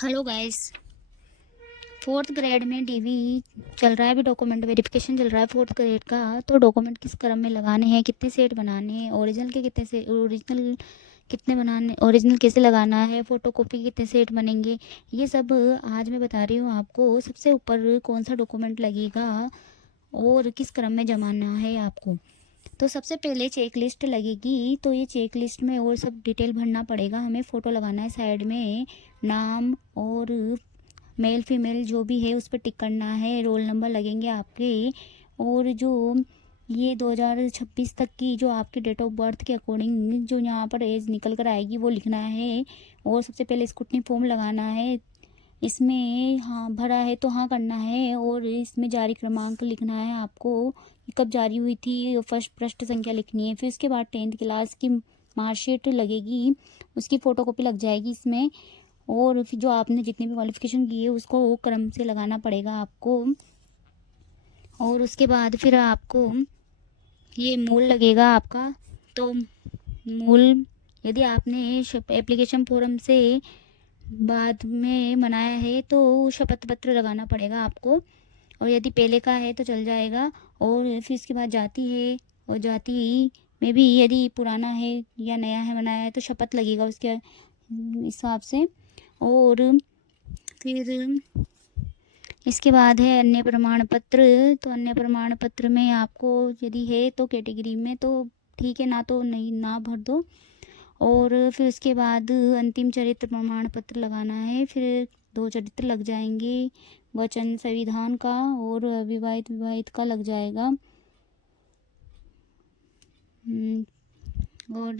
Hello guys. Fourth grade में DV चल रहा है, अभी डॉक्यूमेंट वेरिफिकेशन चल रहा है फोर्थ ग्रेड का। तो डॉक्यूमेंट किस क्रम में लगाने हैं, कितने सेट बनाने हैं, ओरिजिनल के कितने से ओरिजिनल कितने बनाने, ओरिजिनल कैसे लगाना है, फोटोकॉपी कितने सेट बनेंगे, ये सब आज मैं बता रही हूँ आपको। सबसे ऊपर कौन सा डॉक्यूमेंट लगेगा और किस क्रम में जमाना है आपको। तो सबसे पहले चेक लिस्ट लगेगी। तो ये चेक लिस्ट में और सब डिटेल भरना पड़ेगा हमें। फ़ोटो लगाना है साइड में, नाम और मेल फीमेल जो भी है उस पर टिक करना है, रोल नंबर लगेंगे आपके। और जो ये 2026 तक की जो आपके डेट ऑफ बर्थ के अकॉर्डिंग जो यहाँ पर एज निकल कर आएगी वो लिखना है। और सबसे पहले स्क्रूटनी फॉर्म लगाना है। इसमें हाँ भरा है तो हाँ करना है। और इसमें जारी क्रमांक लिखना है आपको, कब जारी हुई थी, फर्स्ट पृष्ठ संख्या लिखनी है। फिर उसके बाद 10th क्लास की मार्कशीट लगेगी, उसकी फ़ोटोकॉपी लग जाएगी इसमें। और फिर जो आपने जितनी भी क्वालिफिकेशन की है उसको क्रम से लगाना पड़ेगा आपको। और उसके बाद फिर आपको ये मूल लगेगा आपका। तो मूल यदि आपने एप्लीकेशन फॉर्म से बाद में बनाया है तो शपथ पत्र लगाना पड़ेगा आपको। और यदि पहले का है तो चल जाएगा। और फिर इसके बाद जाति है, और जाति में भी यदि पुराना है या नया है बनाया है तो शपथ लगेगा उसके हिसाब से। और फिर इसके बाद है अन्य प्रमाण पत्र। तो अन्य प्रमाण पत्र में आपको यदि है तो कैटेगरी में तो ठीक है, ना तो नहीं ना भर दो। और फिर उसके बाद अंतिम चरित्र प्रमाण पत्र लगाना है। फिर 2 चरित्र लग जाएंगे, वचन संविधान का और विवाहित विवाहित का लग जाएगा। और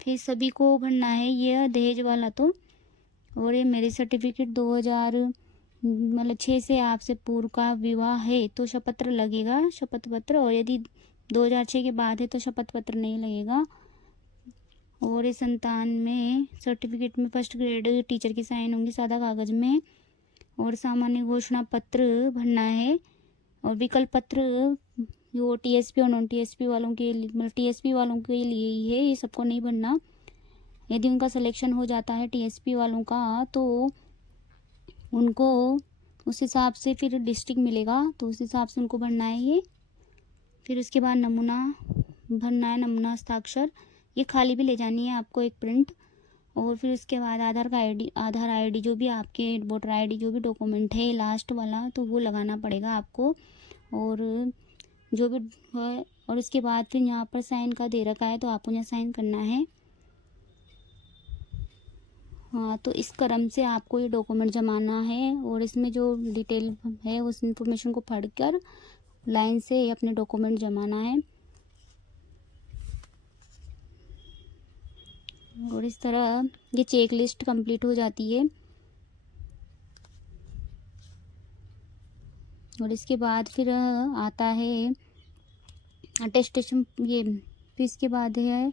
फिर सभी को भरना है ये दहेज वाला तो। और ये मेरिज सर्टिफिकेट 2000 मतलब 6 से आपसे पूर्व का विवाह है तो शपथ पत्र लगेगा, शपथ पत्र। और यदि 2006 के बाद है तो शपथ पत्र नहीं लगेगा। और इस संतान में सर्टिफिकेट में फर्स्ट ग्रेड टीचर की साइन होंगी सादा कागज में। और सामान्य घोषणा पत्र भरना है। और विकल्प पत्र जो टीएसपी और नॉन टीएसपी वालों के लिए, मतलब टीएसपी वालों के लिए ही है, ये सबको नहीं भरना। यदि उनका सिलेक्शन हो जाता है टीएसपी वालों का तो उनको उस हिसाब से फिर डिस्ट्रिक्ट मिलेगा तो उस हिसाब से उनको भरना है ये। फिर उसके बाद नमूना भरना है, नमूना हस्ताक्षर, ये खाली भी ले जानी है आपको एक प्रिंट। और फिर उसके बाद आधार आईडी जो भी आपके वोटर आईडी जो भी डॉक्यूमेंट है लास्ट वाला तो वो लगाना पड़ेगा आपको। और जो भी है, और उसके बाद फिर यहाँ पर साइन का दे रखा है तो आपको यहाँ साइन करना है। हाँ, तो इस क्रम से आपको ये डॉक्यूमेंट जमाना है। और इसमें जो डिटेल है उस इंफॉर्मेशन को पढ़कर लाइन से अपने डॉक्यूमेंट जमाना है। और इस तरह ये चेक लिस्ट कंप्लीट हो जाती है। और इसके बाद फिर आता है अटेस्टेशन। ये फिर इसके बाद है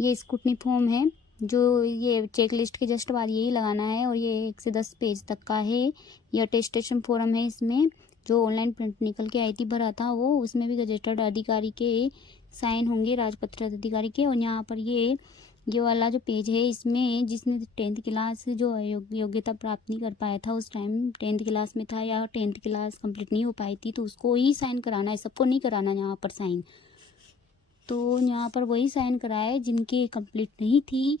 ये स्क्रूटनी फॉर्म है जो ये चेक लिस्ट के जस्ट बाद यही लगाना है। और ये 1 से 10 पेज तक का है। ये अटेस्टेशन फॉर्म है, इसमें जो ऑनलाइन प्रिंट निकल के आई थी भरा था वो, उसमें भी गजेटेड अधिकारी के साइन होंगे, राजपत्र अधिकारी के। और यहाँ पर ये वाला जो पेज है इसमें जिसने 10th क्लास जो योग्यता प्राप्त नहीं कर पाया था, उस टाइम 10th क्लास में था या 10th क्लास कंप्लीट नहीं हो पाई थी तो उसको ही साइन कराना है, सबको नहीं कराना यहाँ पर साइन। तो यहाँ पर वही साइन कराए जिनकी कंप्लीट नहीं थी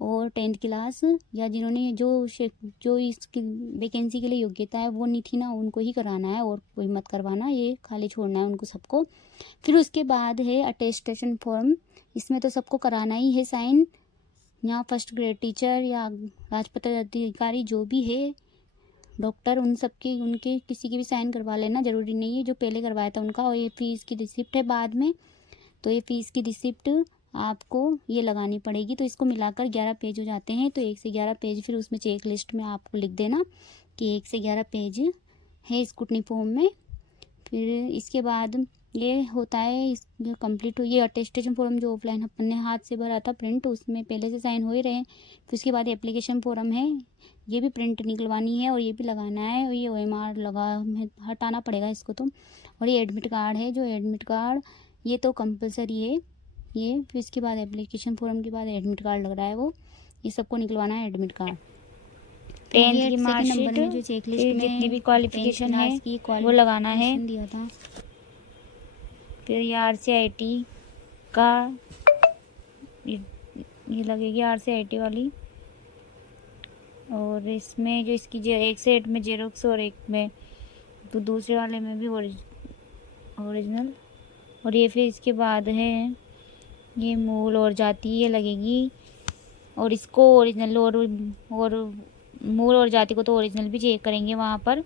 और 10th क्लास, या जिन्होंने जो इस वैकेंसी के लिए योग्यता है वो नहीं थी ना, उनको ही कराना है और कोई मत करवाना, ये खाली छोड़ना है उनको सबको। फिर उसके बाद है अटेस्टेशन फॉर्म, इसमें तो सबको कराना ही है साइन। यहाँ फर्स्ट ग्रेड टीचर या राजपत्र अधिकारी जो भी है, डॉक्टर, उन सबके उनके किसी की भी साइन करवा लेना, ज़रूरी नहीं है जो पहले करवाया था उनका। और ये फीस की रिसिप्ट है बाद में, तो ये फीस की रिसिप्ट आपको ये लगानी पड़ेगी। तो इसको मिलाकर 11 पेज हो जाते हैं। तो 1 से 11 पेज फिर उसमें चेक लिस्ट में आपको लिख देना कि 1 से 11 पेज है स्कूटनी फॉर्म में। फिर इसके बाद ये होता है जो कंप्लीट हो, ये अटेस्टेशन फॉर्म जो ऑफलाइन अपन ने हाथ से भरा था प्रिंट, उसमें पहले से साइन हो ही रहे। फिर उसके बाद एप्लीकेशन फॉर्म है, ये भी प्रिंट निकलवानी है और ये भी लगाना है। और ये OMR लगा हटाना पड़ेगा इसको तो। और ये एडमिट कार्ड है, जो एडमिट कार्ड ये तो कंपलसरी है ये। फिर इसके बाद एप्लीकेशन फॉर्म के बाद एडमिट कार्ड लग रहा है वो, ये सबको निकलवाना है एडमिट कार्ड। टेंथ की मार्कशीट, नंबर में जो चेकलिस्ट फिर में जितनी भी क्वालिफिकेशन है की वो लगाना है। दिया था। फिर ये RCIT का ये लगेगी RCIT वाली, और इसमें जो इसकी एक सेट में जेरोक्स और एक में तो दूसरे वाले में भी ओरिजिनल। और ये फिर इसके बाद है ये मूल और जाति ये लगेगी, और इसको ओरिजिनल और मूल और जाति को तो ओरिजिनल भी चेक करेंगे वहाँ पर,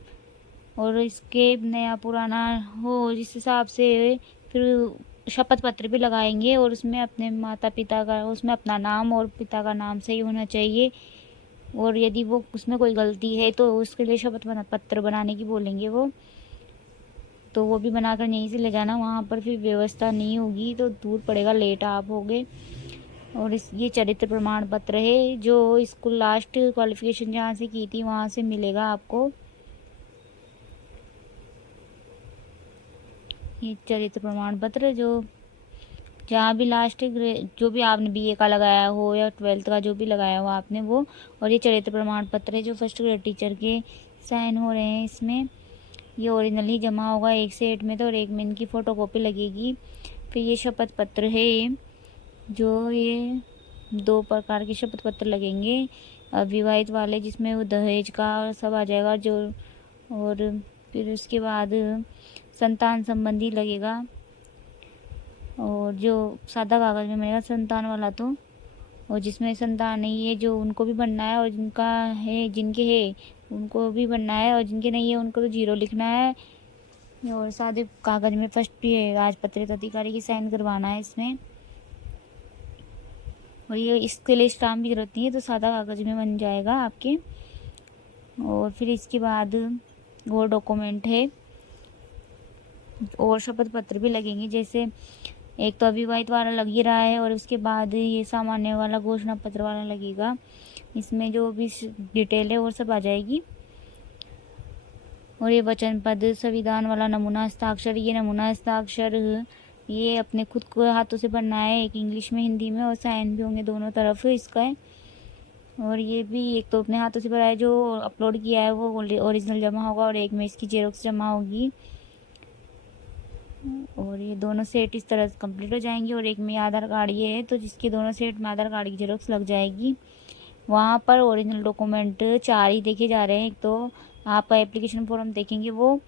और इसके नया पुराना हो जिस हिसाब से फिर शपथ पत्र भी लगाएंगे, और उसमें अपने माता पिता का, उसमें अपना नाम और पिता का नाम सही होना चाहिए, और यदि वो उसमें कोई गलती है तो उसके लिए शपथ पत्र बनाने की बोलेंगे वो, तो वो भी बनाकर यहीं से ले जाना, वहाँ पर फिर व्यवस्था नहीं होगी तो दूर पड़ेगा, लेट आप होगे। और ये चरित्र प्रमाण पत्र है जो स्कूल लास्ट क्वालिफिकेशन जहाँ से की थी वहाँ से मिलेगा आपको। ये चरित्र प्रमाण पत्र जो जहाँ भी लास्ट जो भी आपने BA का लगाया हो या 12th का जो भी लगाया हो आपने वो, और ये चरित्र प्रमाण पत्र है जो फर्स्ट ग्रेड टीचर के साइन हो रहे हैं इसमें। ये ओरिजिनल ही जमा होगा एक सेट में तो, और एक में इनकी फ़ोटोकॉपी लगेगी। फिर ये शपथ पत्र है जो ये 2 प्रकार के शपथ पत्र लगेंगे, विवाहित वाले जिसमें वो दहेज का सब आ जाएगा जो, और फिर उसके बाद संतान संबंधी लगेगा, और जो सादा कागज़ में मिलेगा संतान वाला तो, और जिसमें संतान नहीं है जो उनको भी बनना है, और जिनका है जिनके है उनको भी बनना है, और जिनके नहीं है उनको तो 0 लिखना है। और सादे कागज़ में फर्स्ट भी राजपत्रित अधिकारी की साइन करवाना है इसमें, और ये इसके लिए स्टाम्प की जरूरत नहीं है तो सादा कागज़ में बन जाएगा आपके। और फिर इसके बाद वो डॉक्यूमेंट है और शपथ पत्र भी लगेंगे, जैसे एक तो अविवाहित वाला लग ही रहा है, और उसके बाद ये सामान्य वाला घोषणा पत्र वाला लगेगा, इसमें जो भी डिटेल है वो सब आ जाएगी। और ये वचन पद संविधान वाला नमूना हस्ताक्षर, ये नमूना हस्ताक्षर ये अपने खुद को हाथों से बनना है, एक इंग्लिश में हिंदी में, और साइन भी होंगे दोनों तरफ इसका है। और ये भी एक तो अपने हाथों से भरा है जो अपलोड किया है वो ओरिजिनल जमा होगा, और एक में इसकी जेरोक्स जमा होगी, और ये दोनों सेट इस तरह से कंप्लीट हो जाएंगे। और एक में आधार कार्ड ये है तो जिसके दोनों सेट में आधार कार्ड की जेरोक्स लग जाएगी। वहाँ पर ओरिजिनल डॉक्यूमेंट 4 ही देखे जा रहे हैं। एक तो आपका एप्लीकेशन फॉर्म देखेंगे वो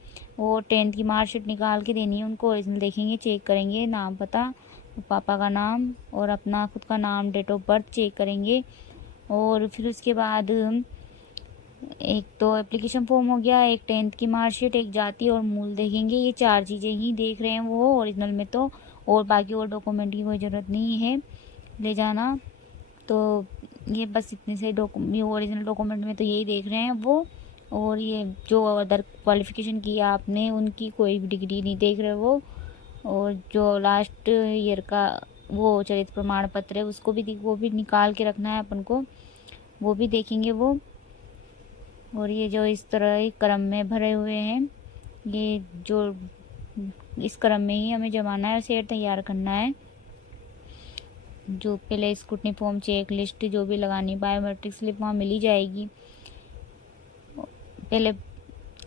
10th की मार्कशीट निकाल के देनी है उनको, ओरिजिनल देखेंगे, चेक करेंगे, नाम पता, पापा का नाम और अपना खुद का नाम, डेट ऑफ बर्थ चेक करेंगे। और फिर उसके बाद एक तो एप्लीकेशन फॉर्म हो गया, एक 10th की मार्कशीट, एक जाति और मूल देखेंगे। ये 4 चीज़ें ही देख रहे हैं वो ओरिजिनल में तो, और बाकी और डॉक्यूमेंट की कोई ज़रूरत नहीं है ले जाना। तो ये बस इतने से ओरिजिनल डॉक्यूमेंट में तो यही देख रहे हैं वो। और ये जो अदर क्वालिफ़िकेशन की आपने उनकी कोई भी डिग्री नहीं देख रहे वो। और जो लास्ट ईयर का वो चरित्र प्रमाण पत्र है उसको भी वो भी निकाल के रखना है अपन को, वो भी देखेंगे वो। और ये जो इस तरह एक क्रम में भरे हुए हैं, ये जो इस क्रम में ही हमें जमाना है और सेट तैयार करना है। जो पहले स्क्रूटनी फॉर्म, चेक लिस्ट जो भी लगानी, बायोमेट्रिक स्लिप वहाँ मिल ही जाएगी। पहले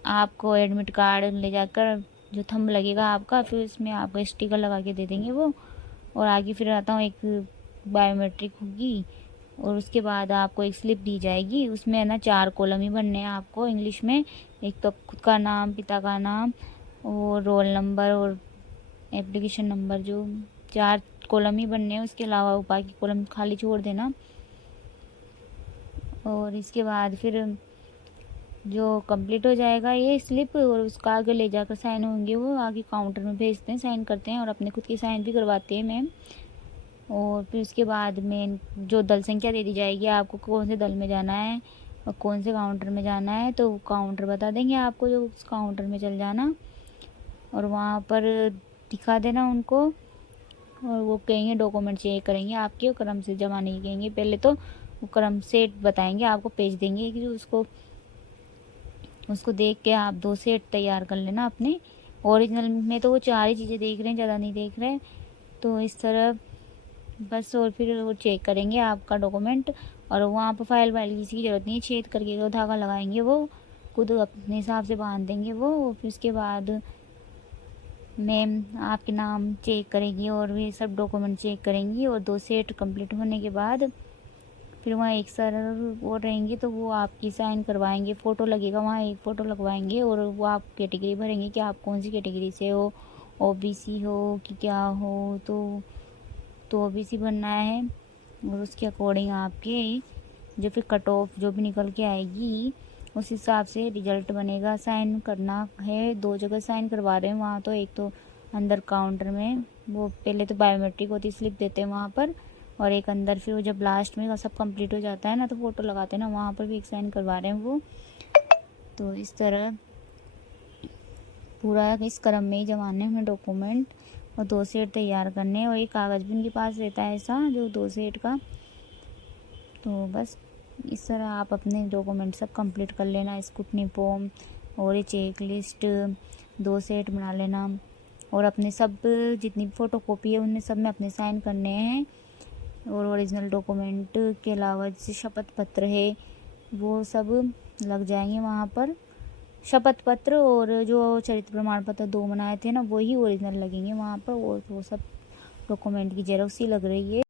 आपको एडमिट कार्ड ले जाकर जो थंब लगेगा आपका, फिर उसमें आपको स्टिकर लगा के दे देंगे वो। और आगे फिर आता हूँ एक बायोमेट्रिक होगी, और उसके बाद आपको एक स्लिप दी जाएगी, उसमें है ना 4 कॉलम ही बनने हैं आपको इंग्लिश में। एक तो खुद का नाम, पिता का नाम और रोल नंबर और एप्लीकेशन नंबर, जो 4 कॉलम ही बनने हैं, उसके अलावा बाकी कॉलम खाली छोड़ देना। और इसके बाद फिर जो कंप्लीट हो जाएगा ये स्लिप, और उसका आगे ले जाकर साइन होंगे वो आगे काउंटर में भेजते हैं, साइन करते हैं और अपने खुद की साइन भी करवाते हैं मैम। और फिर उसके बाद में जो दल संख्या दे दी जाएगी आपको, कौन से दल में जाना है और कौन से काउंटर में जाना है, तो काउंटर बता देंगे आपको, जो उस काउंटर में चल जाना और वहाँ पर दिखा देना उनको। और वो कहेंगे डॉक्यूमेंट चेक करेंगे आपके, क्रम से जमा नहीं कहेंगे, पहले तो वो क्रम से बताएंगे आपको, पेज देंगे कि उसको देख के आप 2 सेट तैयार कर लेना अपने। ओरिजिनल में तो वो 4 ही चीज़ें देख रहे हैं, ज़्यादा नहीं देख रहे, तो इस तरह बस। और फिर वो चेक करेंगे आपका डॉक्यूमेंट, और वहाँ पर फाइल वाइल किसी की ज़रूरत नहीं है, छेद करके वो धागा लगाएंगे, वो खुद अपने हिसाब से बांध देंगे वो। फिर उसके बाद मैम आपके नाम चेक करेंगी और भी सब डॉक्यूमेंट चेक करेंगी, और 2 सेट कंप्लीट होने के बाद फिर वहाँ एक सर वो रहेंगे, तो वो आपकी साइन करवाएंगे, फ़ोटो लगेगा वहाँ, एक फ़ोटो लगवाएंगे, और वो आप कैटेगरी भरेंगे कि आप कौन सी कैटेगरी से हो, ओबीसी हो कि क्या हो। तो ओबीसी बनना है, और उसके अकॉर्डिंग आपके जो फिर कट ऑफ जो भी निकल के आएगी उस हिसाब से रिजल्ट बनेगा। साइन करना है, 2 जगह साइन करवा रहे हैं वहाँ, तो एक तो अंदर काउंटर में, वो पहले तो बायोमेट्रिक होती स्लिप देते हैं वहाँ पर, और एक अंदर फिर वो जब लास्ट में सब कंप्लीट हो जाता है ना तो फ़ोटो लगाते हैं ना, वहाँ पर भी एक साइन करवा रहे हैं वो। तो इस तरह पूरा इस क्रम में ही जमाने हमें डॉक्यूमेंट, और 2 सेट तैयार करने, और एक कागज़ भी उनके पास रहता है ऐसा जो 2 सेट का। तो बस इस तरह आप अपने डॉक्यूमेंट सब कंप्लीट कर लेना, स्कूटनी फॉर्म और ये चेक लिस्ट 2 सेट बना लेना, और अपने सब जितनी फ़ोटो कॉपी है उनमें सब में अपने साइन करने हैं। और ओरिजिनल डॉक्यूमेंट के अलावा जैसे शपथ पत्र है वो सब लग जाएंगे वहाँ पर। शपथ पत्र और जो चरित्र प्रमाण पत्र 2 बनाए थे ना, वही ओरिजिनल लगेंगे वहाँ पर, वो सब डॉक्यूमेंट की जेरॉक्स ही लग रही है।